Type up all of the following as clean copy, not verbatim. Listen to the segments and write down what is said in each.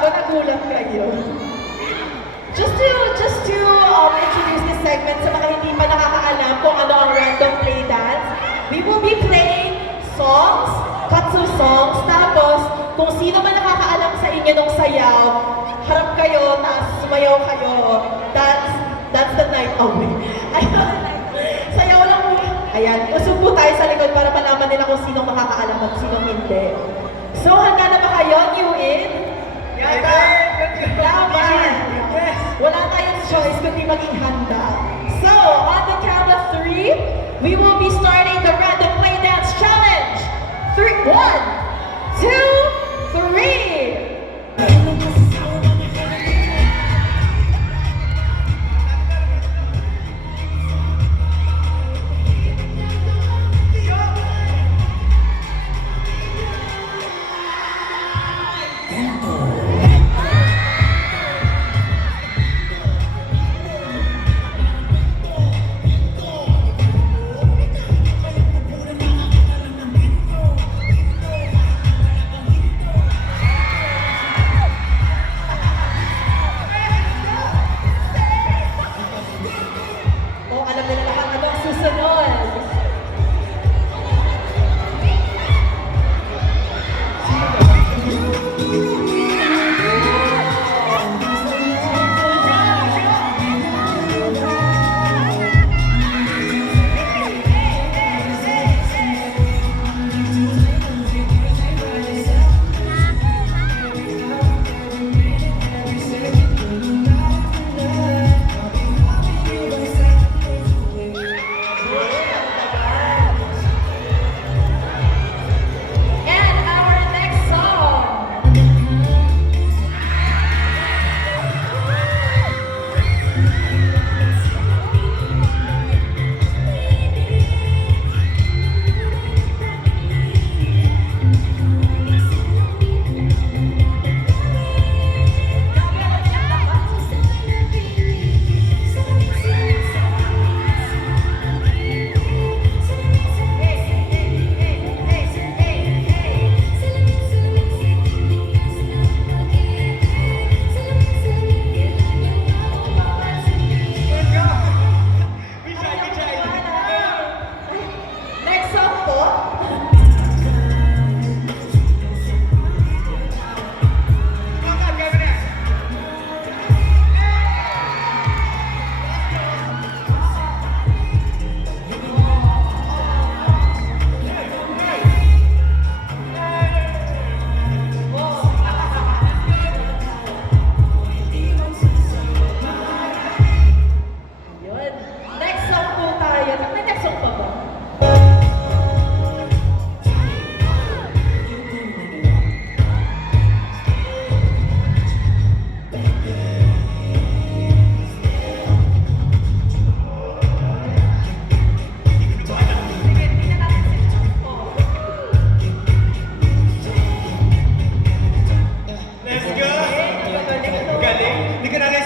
bago, nagulat kayo. Just to introduce this segment sa mga hindi pa nakakaalam kung ano ang random play dance, we will be playing songs, katsu songs, tapos kung sino man nakakaalam sa inyo ng sayaw, harap kayo, tapos sumayaw kayo. That's the night away. Ayun, sayaw lang po. Ayan, usog po tayo sa likod para malaman nila kung sinong makakaalam at sinong hindi. So, handa na ba kayo, New In? Laban! Wala tayong choice kundi maging handa. So, on the count of 3, we will be starting the Random Play Dance Challenge. 1, 2, 3!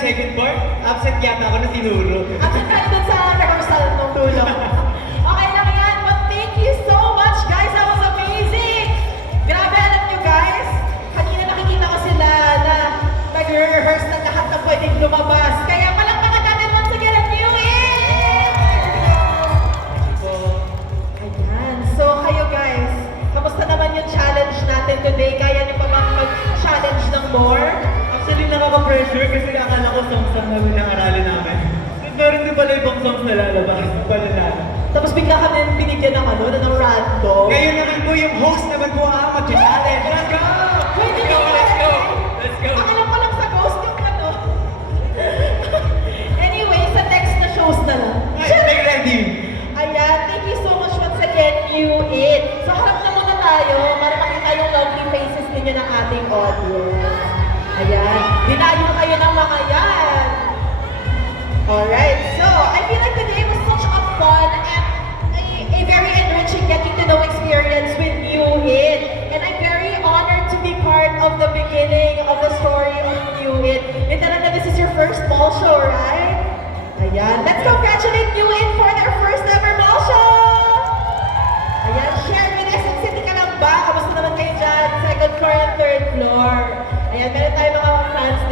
second part, absent yata ako na tinuro. Absent tayo dun sa rehearsal ng tulong. Okay lang yan, but thank you so much guys, that was amazing! Grabe, alam nyo guys, kanina nakikita ko sila na nag-rehearse na lahat na pwedeng lumabas. Kaya palakpakan natin once again ang New In! Ayan, so kayo guys, kamusta naman yung challenge natin today? Kaya nyo pa bang mag-challenge ng more? Actually, nakaka-pressure kasi akala ko songs ang aralin namin. Meron din pala ibang songs na lalabas. Pala na. Tapos bigla kami binigyan ng ng random. Ngayon naman po yung host naman po ang mag-challenge. Let's go! Pwede Let's go! Let's go! Let's go! Ang alam ko lang sa ghost yung Anyway, sa next na shows na lang. Ay, stay ready! Ayan, thank you so much once again, New In. So harap na muna tayo para makita yung lovely faces ninyo ng ating audience. Ayan, dinayo kayo ng mga yan. Alright, so I feel like today was such a fun and a very enriching getting to know experience with New In. And I'm very honored to be part of the beginning of the story of New In. And talaga, this is your first mall show, right? Ayan, let's congratulate New In for their first ever mall show! Ayan, share with us, City ka lang ba? Kamusta naman kayo dyan? Second floor and third floor. Ayan, meron tayo mga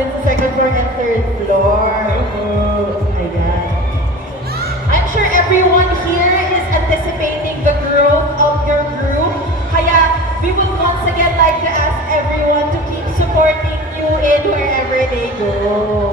din sa second floor and third floor. Ayan. I'm sure everyone here is anticipating the growth of your group. Kaya we would once again like to ask everyone to keep supporting you in wherever they go.